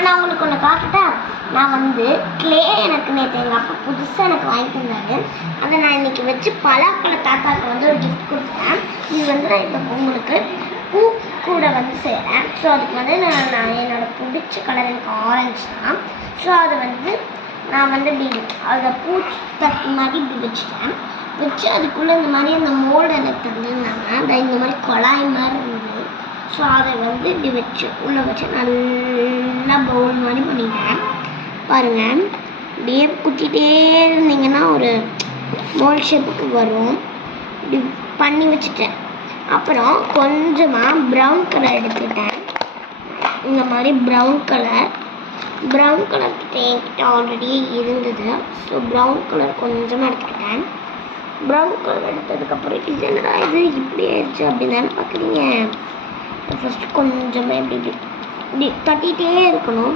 இப்போ நான் உங்களுக்கு ஒன்று காட்டுட்டா. நான் வந்து க்ளே எனக்கு நேற்று எங்கள் அப்பா புதுசாக எனக்கு வாங்கி தந்தாரு. அதை நான் இன்றைக்கி வச்சு பலாப்பழ தாத்தாவுக்கு வந்து ஒரு கிஃப்ட் கொடுத்தேன். இது வந்து நான் இப்போ உங்களுக்கு பூ கூட வந்து செய்கிறேன். ஸோ அதுக்கு வந்து நான் என்னோடய பிடிச்ச கலர் எனக்கு ஆரஞ்சு தான். ஸோ அதை வந்து நான் வந்து இப்படி அதை பூத்தட்டு மாதிரி இப்படி வச்சுட்டேன். வச்சு அதுக்குள்ளே இந்த மாதிரி அந்த மோல்டு எனக்கு தந்துருந்தாங்க. அந்த இந்த மாதிரி குழாய் மாதிரி இருந்தது. ஸோ அதை வந்து இப்படி வச்சு உள்ளே வச்சு நல்லா பவுல் மாதிரி பண்ணிட்டேன். பாருங்கள், இப்படியே குத்திட்டே இருந்தீங்கன்னா ஒரு மோல் ஷேப்புக்கு வரும். இப்படி பண்ணி வச்சுட்டேன். அப்புறம் கொஞ்சமாக ப்ரௌன் கலர் எடுத்துக்கிட்டேன். இந்த மாதிரி ப்ரௌன் கலர் என்கிட்ட ஆல்ரெடி இருந்தது. ஸோ ப்ரௌன் கலர் கொஞ்சமாக எடுத்துக்கிட்டேன். ப்ரௌன் கலர் எடுத்ததுக்கப்புறம் இது என்னடா இது இப்படி ஆயிடுச்சு அப்படின்னு தானே பார்க்குறீங்க. ஃபஸ்ட்டு கொஞ்சமாக இப்படி இப்படி தட்டிகிட்டே இருக்கணும்.